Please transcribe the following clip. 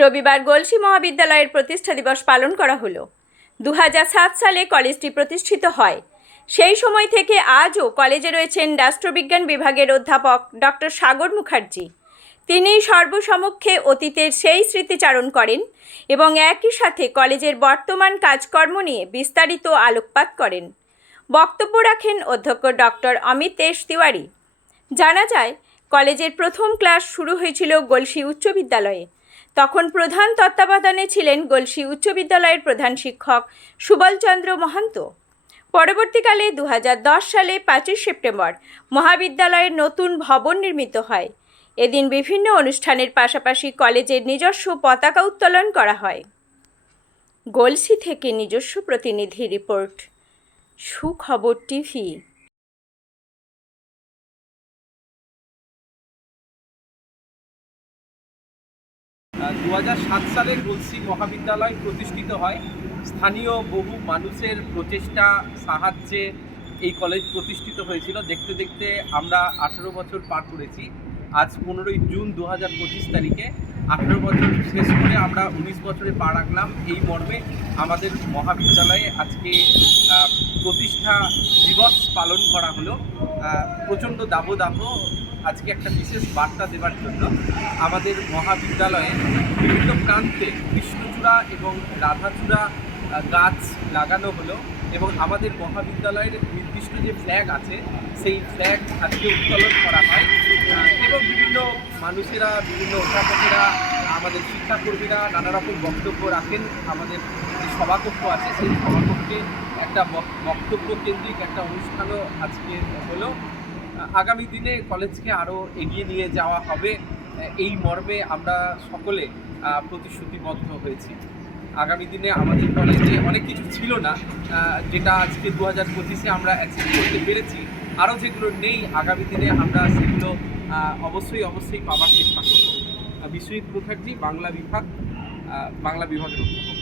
রবিবার গলসি মহাবিদ্যালয়ের প্রতিষ্ঠা দিবস পালন করা হলো। 2007 সালে কলেজটি প্রতিষ্ঠিত হয়। সেই সময় থেকে আজও কলেজে রয়েছেন রাষ্ট্রবিজ্ঞান বিভাগের অধ্যাপক ডক্টর সাগর মুখার্জি। তিনি সর্বসমক্ষে অতীতের সেই স্মৃতিচারণ করেন এবং একই সাথে কলেজের বর্তমান কাজকর্ম নিয়ে বিস্তারিত আলোকপাত করেন। বক্তব্য রাখেন অধ্যক্ষ ডক্টর অমিতেশ তিওয়ারি। জানা যায়, কলেজের প্রথম ক্লাস শুরু হয়েছিল গলসি উচ্চ বিদ্যালয়ে। তখন প্রধান তত্ত্বাবধানে ছিলেন গলসি উচ্চ বিদ্যালয়ের প্রধান শিক্ষক সুবলচন্দ্র মহান্ত। পরবর্তীকালে 2010 সালে 5 সেপ্টেম্বর মহাবিদ্যালয়ের নতুন ভবন নির্মিত হয়। এদিন বিভিন্ন অনুষ্ঠানের পাশাপাশি কলেজের নিজস্ব পতাকা উত্তোলন করা হয়। গলসি থেকে নিজস্ব প্রতিনিধি রিপোর্ট, সুখবর টিভি। 2007 সালে গলসি মহাবিদ্যালয় প্রতিষ্ঠিত হয়। স্থানীয় বহু মানুষের প্রচেষ্টা সাহায্যে এই কলেজ প্রতিষ্ঠিত হয়েছিল। দেখতে দেখতে আমরা 18 বছর পার করেছি। আজ 15ই জুন 2025 তারিখে 18 বছর শেষ করে আমরা 19 বছরে পা রাখলাম। এই মর্মে আমাদের মহাবিদ্যালয়ে আজকে প্রতিষ্ঠা দিবস পালন করা হলো। প্রচণ্ড দাবদাহ আজকে একটা বিশেষ বার্তা দেওয়ার জন্য আমাদের মহাবিদ্যালয়ে বিভিন্ন প্রান্তে কৃষ্ণচূড়া এবং রাধাচূড়া গাছ লাগানো হলো এবং আমাদের মহাবিদ্যালয়ের নির্দিষ্ট যে ফ্ল্যাগ আছে সেই ফ্ল্যাগ আজকে উত্তোলন করা হয় এবং বিভিন্ন মানুষেরা, বিভিন্ন অধ্যাপকেরা, আমাদের শিক্ষাকর্মীরা নানা রকম বক্তব্য রাখেন। আমাদের যে সভাকক্ষ আছে সেই সভাকক্ষে একটা বক্তব্য কেন্দ্রিক একটা অনুষ্ঠানও আজকে হলো। আগামী দিনে কলেজকে আরও এগিয়ে নিয়ে যাওয়া হবে, এই মর্মে আমরা সকলে প্রতিশ্রুতিবদ্ধ হয়েছি। আগামী দিনে আমাদের কলেজে অনেক কিছু ছিল না, যেটা আজকে 2025-এ আমরা অ্যাচিভ করতে পেরেছি। আরও যেগুলো নেই, আগামী দিনে আমরা সেগুলো অবশ্যই পাওয়ার চেষ্টা করব। বিশ্বজিৎ মুখার্জি, বাংলা বিভাগের অধ্যাপক।